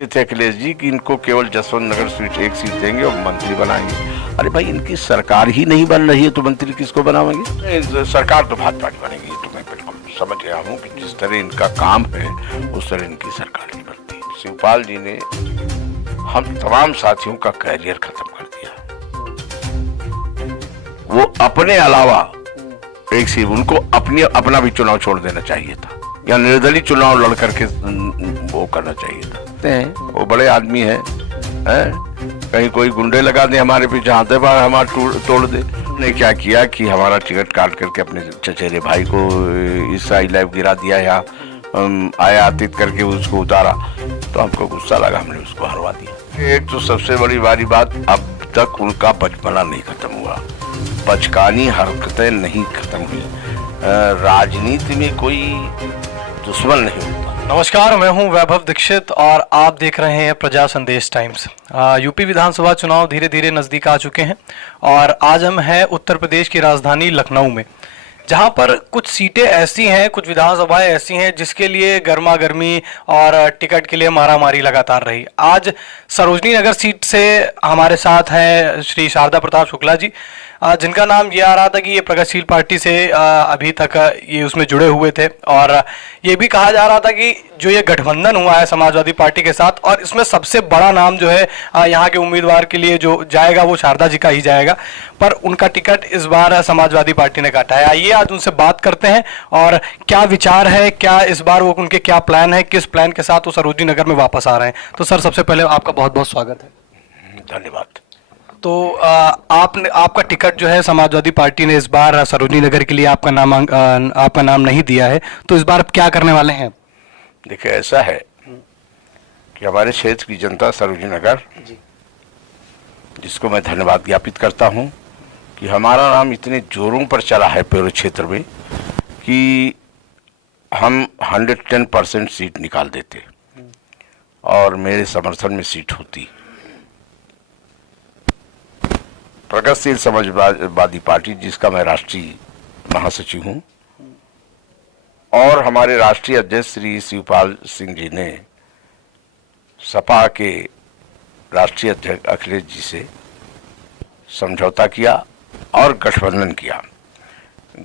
थे अखिलेश जी कि इनको केवल जसवंत नगर सीट एक सीट देंगे और मंत्री बनाएंगे। अरे भाई, इनकी सरकार ही नहीं बन रही है तो मंत्री किसको बनावेंगे? सरकार तो भाजपा की बनेगी, ये तो मैं बिल्कुल समझ गया हूँ कि जिस तरह इनका काम है उस तरह इनकी सरकार नहीं बनती। शिवपाल जी ने हम तमाम साथियों का कैरियर खत्म कर दिया। वो अपने अलावा एक सी उनको अपना भी चुनाव छोड़ देना चाहिए था या निर्दलीय चुनाव लड़ करके वो करना चाहिए था। वो बड़े आदमी हैं, कहीं कोई गुंडे लगा दे हमारे पीछे, हाथे पर हमारा तोड़ दे। ने क्या किया कि हमारा टिकट काट करके अपने चचेरे भाई को ईसाई लाइफ गिरा दिया या आयातित करके उसको उतारा, तो हमको गुस्सा लगा, हमने उसको हरवा दिया। एक तो सबसे बड़ी बात, अब तक उनका बचपना नहीं खत्म हुआ, बचकानी हरकतें नहीं खत्म हुई। राजनीति में कोई दुश्मन नहीं होता। नमस्कार, मैं हूं वैभव दीक्षित और आप देख रहे हैं प्रजा संदेश टाइम्स। यूपी विधानसभा चुनाव धीरे धीरे नज़दीक आ चुके हैं और आज हम हैं उत्तर प्रदेश की राजधानी लखनऊ में, जहां पर कुछ सीटें ऐसी हैं, कुछ विधानसभाएं ऐसी हैं जिसके लिए गर्मा गर्मी और टिकट के लिए मारामारी लगातार रही। आज सरोजनी नगर सीट से हमारे साथ हैं श्री शारदा प्रताप शुक्ला जी, जिनका नाम ये आ रहा था कि ये प्रगतिशील पार्टी से अभी तक ये उसमें जुड़े हुए थे और ये भी कहा जा रहा था कि जो ये गठबंधन हुआ है समाजवादी पार्टी के साथ, और इसमें सबसे बड़ा नाम जो है यहाँ के उम्मीदवार के लिए जो जाएगा वो शारदा जी का ही जाएगा, पर उनका टिकट इस बार समाजवादी पार्टी ने काटा है। आइए आज उनसे बात करते हैं और क्या विचार है, क्या इस बार वो उनके क्या प्लान है, किस प्लान के साथ वो सरोजनी नगर में वापस आ रहे हैं। तो सर, सबसे पहले आपका बहुत बहुत स्वागत है। धन्यवाद। तो आपका टिकट जो है समाजवादी पार्टी ने इस बार सरोजनी नगर के लिए आपका नाम नहीं दिया है, तो इस बार आप क्या करने वाले हैं? देखिए, ऐसा है कि हमारे क्षेत्र की जनता सरोजनी नगर, जिसको मैं धन्यवाद ज्ञापित करता हूं कि हमारा नाम इतने जोरों पर चला है पूरे क्षेत्र में कि हम 110% सीट निकाल देते और मेरे समर्थन में सीट होती। प्रगतिशील समाजवादी पार्टी, जिसका मैं राष्ट्रीय महासचिव हूं, और हमारे राष्ट्रीय अध्यक्ष श्री शिवपाल सिंह जी ने सपा के राष्ट्रीय अध्यक्ष अखिलेश जी से समझौता किया और गठबंधन किया।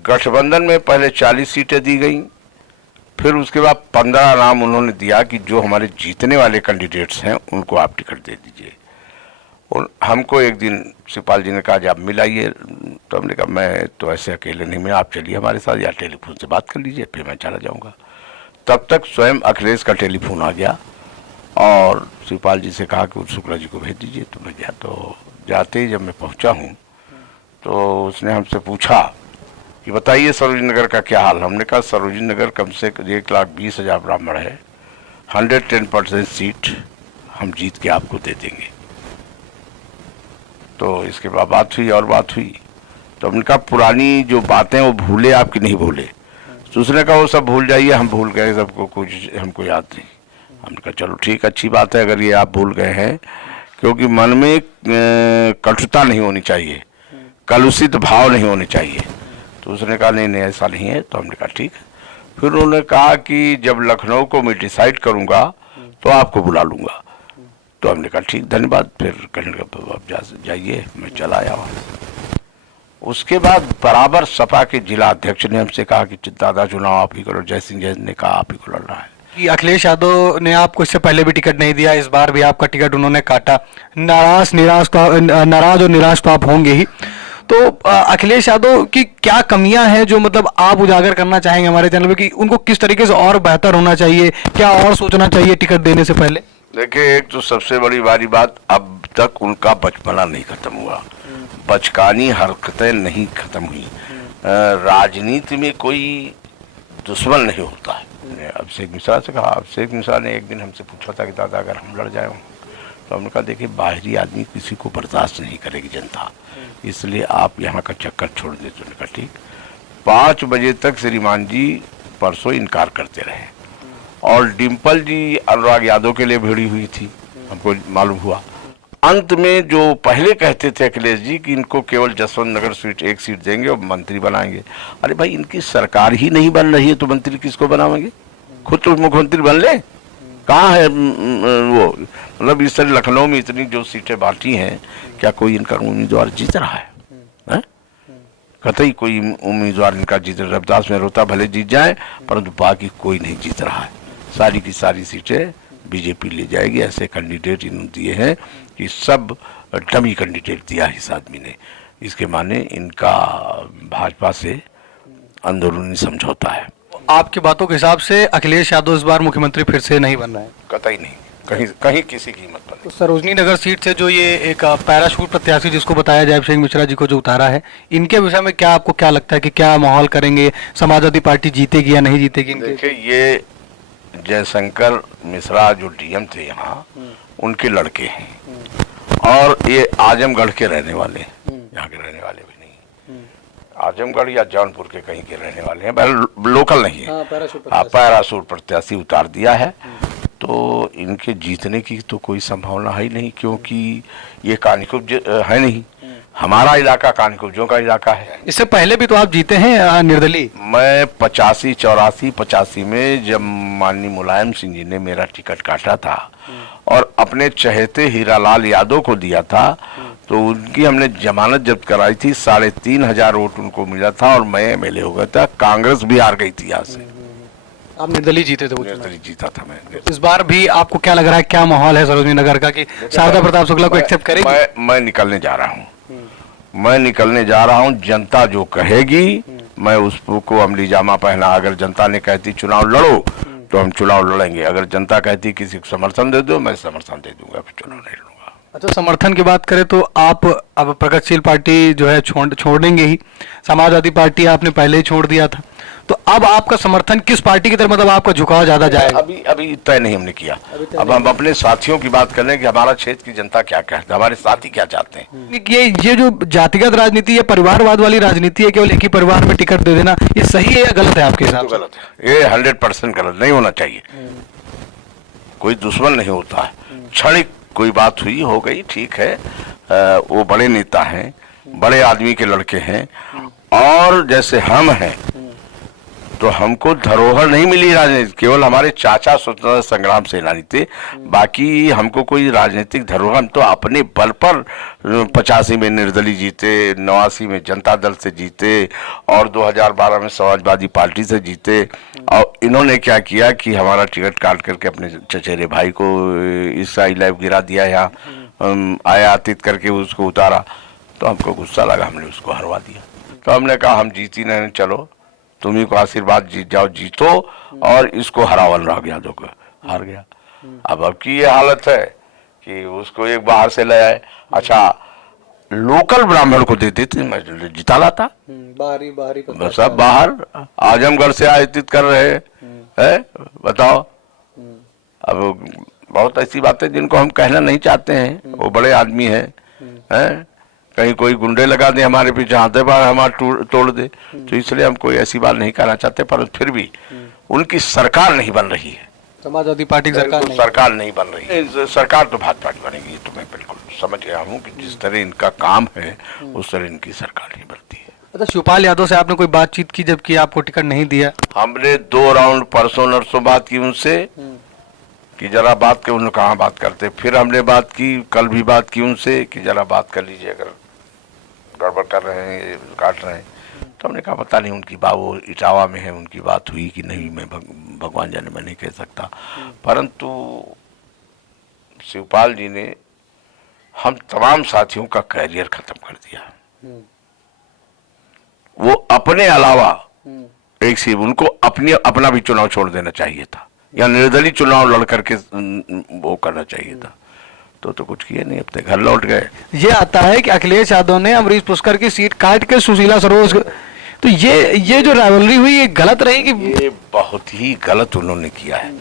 गठबंधन में पहले 40 सीटें दी गई, फिर उसके बाद 15 नाम उन्होंने दिया कि जो हमारे जीतने वाले कैंडिडेट्स हैं उनको आप टिकट दे दीजिए। और हमको एक दिन शिवपाल जी ने कहा, जब मिलाइए, तो हमने कहा मैं तो ऐसे अकेले नहीं, मैं आप चलिए हमारे साथ या टेलीफोन से बात कर लीजिए, फिर मैं चला जाऊंगा। तब तक स्वयं अखिलेश का टेलीफोन आ गया और शिवपाल जी से कहा कि शुक्ला जी को भेज दीजिए। तो मैं गया, तो जाते ही जब मैं पहुंचा हूं तो उसने हमसे पूछा कि बताइए सरोजनी नगर का क्या हाल। हमने कहा सरोजनी नगर कम से कम 1,20,000 ब्राह्मण है, 110% सीट हम जीत के आपको दे देंगे। तो इसके बाद बात हुई और बात हुई, तो हमने कहा पुरानी जो बातें वो भूले आपकी नहीं भूले। तो उसने कहा वो सब भूल जाइए, हम भूल गए, सबको कुछ हमको याद नहीं। हमने कहा चलो ठीक, अच्छी बात है अगर ये आप भूल गए हैं, क्योंकि मन में कटुता नहीं होनी चाहिए, कलुषित भाव नहीं होने चाहिए। तो उसने कहा नहीं नहीं ऐसा नहीं है। तो हमने कहा ठीक है। फिर उन्होंने कहा कि जब लखनऊ को मैं डिसाइड करूँगा तो आपको बुला लूँगा। तो हमने कहा ठीक, धन्यवाद। फिर कहने लगा आप जाइए, मैं चला आया वहाँ। उसके बाद बराबर सपा के जिला अध्यक्ष ने हमसे कहा कि दादा चुनाव आप ही करो, जय सिंह जय ने कहा आप ही को लड़ रहा है। कि अखिलेश यादव ने आपको इससे पहले भी टिकट नहीं दिया, इस बार भी आपका टिकट उन्होंने काटा। नाराज और निराश तो आप होंगे ही। तो अखिलेश यादव की क्या कमियां हैं जो मतलब आप उजागर करना चाहेंगे हमारे चैनल में, कि उनको किस तरीके से और बेहतर होना चाहिए, क्या और सोचना चाहिए टिकट देने से पहले? देखिए, एक तो सबसे बड़ी बात, अब तक उनका बचपना नहीं खत्म हुआ, बचकानी हरकतें नहीं खत्म हुई। राजनीति में कोई दुश्मन नहीं होता है। अभिषेक मिश्रा से कहा, अभिषेक मिश्रा ने एक दिन हमसे पूछा था कि दादा अगर हम लड़ जाए, तो हमने कहा देखिए बाहरी आदमी किसी को बर्दाश्त नहीं करेगी जनता, इसलिए आप यहाँ का चक्कर छोड़ दे। तो कहा ठीक। 5 बजे तक श्रीमान जी परसों इनकार करते रहे और डिम्पल जी अनुराग यादव के लिए भिड़ी हुई थी, हमको मालूम हुआ। अंत में जो पहले कहते थे अखिलेश जी कि इनको केवल जसवंत नगर सीट एक सीट देंगे और मंत्री बनाएंगे। अरे भाई, इनकी सरकार ही नहीं बन रही है तो मंत्री किसको बनावेंगे? खुद तो मुख्यमंत्री बन ले। कहाँ है वो, मतलब इस तरह लखनऊ में इतनी जो सीटें बांटी हैं, क्या कोई इनका उम्मीदवार जीत रहा है? हैं? कतई कोई उम्मीदवार इनका जीत, रविदास मेहरोत्रा भले जीत जाए परंतु बाकी कोई नहीं जीत रहा है। सारी की सारी सीटें बीजेपी ले जाएगी। ऐसे कैंडिडेट इन्होंने दिए हैं कि सब डमी कैंडिडेट दिया है इस आदमी ने। इसके माने इनका भाजपा से अंदरूनी समझौता है। आपकी बातों के हिसाब से अखिलेश यादव इस बार मुख्यमंत्री फिर से नहीं बन रहे हैं? कतई नहीं, कहीं कहीं किसी कीमत पर नहीं। तो सरोजनी नगर सीट से जो ये एक पैराशूट प्रत्याशी जिसको बताया जय सिंह मिश्रा जी को जो उतारा है, इनके विषय में क्या आपको क्या लगता है कि क्या माहौल करेंगे, समाजवादी पार्टी जीतेगी या नहीं जीतेगी? देखिए, ये जयशंकर मिश्रा जो डीएम थे यहाँ, उनके लड़के हैं और ये आजमगढ़ के रहने वाले हैं, यहाँ के रहने वाले भी नहीं, आजमगढ़ या जौनपुर के कहीं के रहने वाले हैं, लोकल नहीं है। पैराशूट प्रत्याशी उतार दिया है, तो इनके जीतने की तो कोई संभावना है ही नहीं, क्योंकि ये कानिकुब्ज है नहीं, हमारा इलाका कानिकुब्जों का इलाका है। इससे पहले भी तो आप जीते हैं निर्दलीय। मैं 85, 84, 85 में जब माननीय मुलायम सिंह जी ने मेरा टिकट काटा था और अपने चहेते हीरालाल यादव को दिया था, तो उनकी हमने जमानत जब्त कराई थी। 3,500 वोट उनको मिला था और मैं एमएलए हो गया था। कांग्रेस भी हार गई थी यहाँ से। आप निर्दलीय जीते थे? निर्दलीय जीता था मैं। इस बार भी आपको क्या लग रहा है, क्या माहौल है सरोजनी नगर का कि शारदा प्रताप शुक्ला को एक्सेप्ट करेगी? मैं निकलने जा रहा हूँ, मैं निकलने जा रहा हूँ। जनता जो कहेगी मैं उसको अमली जामा पहना। अगर जनता ने कहती चुनाव लड़ो तो हम चुनाव लड़ेंगे, अगर जनता कहती किसी को समर्थन दे दो, मैं समर्थन दे दूंगा, फिर चुनाव नहीं लड़ूंगा। अच्छा, समर्थन की बात करें तो आप अब प्रगतिशील पार्टी जो है छोड़ेंगे ही, समाजवादी पार्टी आपने पहले ही छोड़ दिया था, तो अब आपका समर्थन किस पार्टी की तरफ, मतलब आपका झुकाव ज्यादा जाएगा? अभी तय नहीं हमने किया। अब हम अपने साथियों की बात कर रहे हैं कि हमारा क्षेत्र की जनता क्या कहती है, हमारे साथी क्या चाहते हैं। ये जो जातिगत राजनीति या परिवारवाद वाली राजनीति है, केवल एक ही परिवार में टिकट दे देना, ये सही है या गलत है आपके हिसाब से? गलत है, ये 100% गलत, नहीं होना चाहिए। कोई दुश्मन नहीं होता है, क्षणिक कोई बात हुई हो गई, ठीक है, वो बड़े नेता हैं, बड़े आदमी के लड़के हैं, और जैसे हम हैं तो हमको धरोहर नहीं मिली राजनीति, केवल हमारे चाचा स्वतंत्रता संग्राम सेनानी थे, बाकी हमको कोई राजनीतिक धरोहर, हम तो अपने बल पर 85 में निर्दलीय जीते, 89 में जनता दल से जीते और 2012 में समाजवादी पार्टी से जीते। और इन्होंने क्या किया कि हमारा टिकट काट करके अपने चचेरे भाई को ईसाई लाइफ गिरा दिया, यहाँ आयातित करके उसको उतारा, तो हमको गुस्सा लगा, हमने उसको हरवा दिया। तो हमने कहा हम जीती नहीं, चलो तुम्ही को आशीर्वाद, जीत जाओ, जीतो और इसको हराओ, अनुराग यादव को, हार गया। अब की ये हालत है कि उसको एक बाहर से ले आए। अच्छा, लोकल ब्राह्मण को देते थे, मैं जिता लाता, बाहरी सब बाहर आजमगढ़ से आयातित कर रहे हैं, बताओ। अब बहुत ऐसी बातें जिनको हम कहना नहीं चाहते हैं, वो बड़े आदमी हैं, कहीं कोई गुंडे लगा दे हमारे पीछे, हाथे बार हमारा तोड़ दे, तो इसलिए हम कोई ऐसी बात नहीं कहना चाहते, पर फिर भी उनकी सरकार नहीं बन रही है, समाजवादी पार्टी की सरकार नहीं बन रही है। सरकार तो भाजपा की बनेगी, तो मैं बिल्कुल समझ गया हूँ कि जिस तरह इनका काम है उस तरह इनकी सरकार नहीं बनती है। अच्छा, शिवपाल यादव से आपने कोई बातचीत की जबकि आपको टिकट नहीं दिया? हमने 2 राउंड परसों नरसों बात की उनसे कि जरा बात के, उन्होंने कहाँ बात करते, फिर हमने बात की, कल भी बात की उनसे कि जरा बात कर लीजिए, अगर गड़बड़ कर रहे हैं, काट रहे हैं। तो हमने कहा पता नहीं उनकी बात, वो इटावा में है, उनकी बात हुई कि नहीं, मैं भगवान जाने, मैं नहीं कह सकता। परंतु शिवपाल जी ने हम तमाम साथियों का कैरियर खत्म कर दिया। वो अपने अलावा एक सी, उनको अपना भी चुनाव छोड़ देना चाहिए था, या निर्दलीय चुनाव लड़ करके वो करना चाहिए था, तो कुछ किए नहीं, अपने घर लौट गए। ये आता है कि अखिलेश यादव ने अमरीश पुष्कर की सीट काट के सुशीला सरोज, तो ये जो राइवलरी हुई ये गलत रहेगी? ये बहुत ही गलत उन्होंने किया है।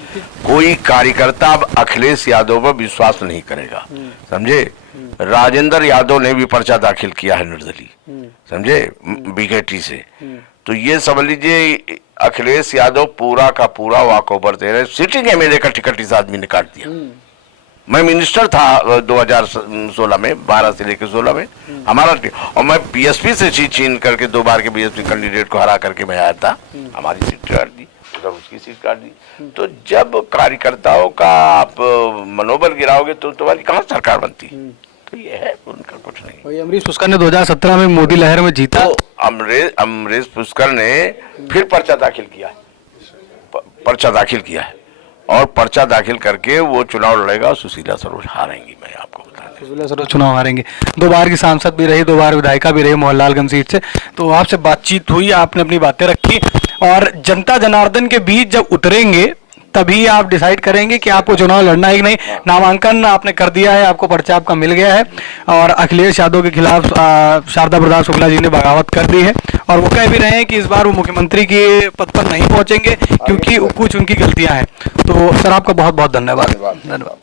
कोई कार्यकर्ता अब अखिलेश यादव पर विश्वास नहीं करेगा, समझे। राजेंद्र यादव ने भी पर्चा दाखिल किया है निर्दलीय, समझे, बीकेटी से। तो ये समझ लीजिए अखिलेश यादव पूरा का पूरा वॉकओवर दे रहे। सिटिंग एमएलए का टिकट इस आदमी ने काट दिया। मैं मिनिस्टर था 2016 में, 12 से लेकर 16 में हमारा, और मैं बीएसपी से सीट छीन करके 2 बार के बीएसपी कैंडिडेट को हरा करके मैं आया था, हमारी सीट काट दी। उधर उसकी सीट काट दी। तो जब कार्यकर्ताओं का आप मनोबल गिराओगे तो तुम्हारी कहाँ सरकार बनती। तो ये है, उनका कुछ नहीं। वही अमरीश पुष्कर ने 2017 में मोदी लहर में जीता। तो अमरीश पुष्कर ने फिर पर्चा दाखिल किया, पर्चा दाखिल किया है, और पर्चा दाखिल करके वो चुनाव लड़ेगा। सुशीला सरोज हारेंगी, मैं आपको बता दें। सुशीला सरोज चुनाव हारेंगे। 2 बार की सांसद भी रही, 2 बार विधायिका भी रही मोहनलालगंज सीट से। तो आपसे बातचीत हुई, आपने अपनी बातें रखी, और जनता जनार्दन के बीच जब उतरेंगे तभी आप डिसाइड करेंगे कि आपको चुनाव लड़ना है कि नहीं। नामांकन आपने कर दिया है, आपको पर्चा आपका मिल गया है, और अखिलेश यादव के खिलाफ शारदा प्रसाद शुक्ला जी ने बगावत कर दी है, और वो कह भी रहे हैं कि इस बार वो मुख्यमंत्री के पद पर नहीं पहुंचेंगे क्योंकि कुछ उनकी गलतियां हैं। तो सर आपका बहुत बहुत धन्यवाद।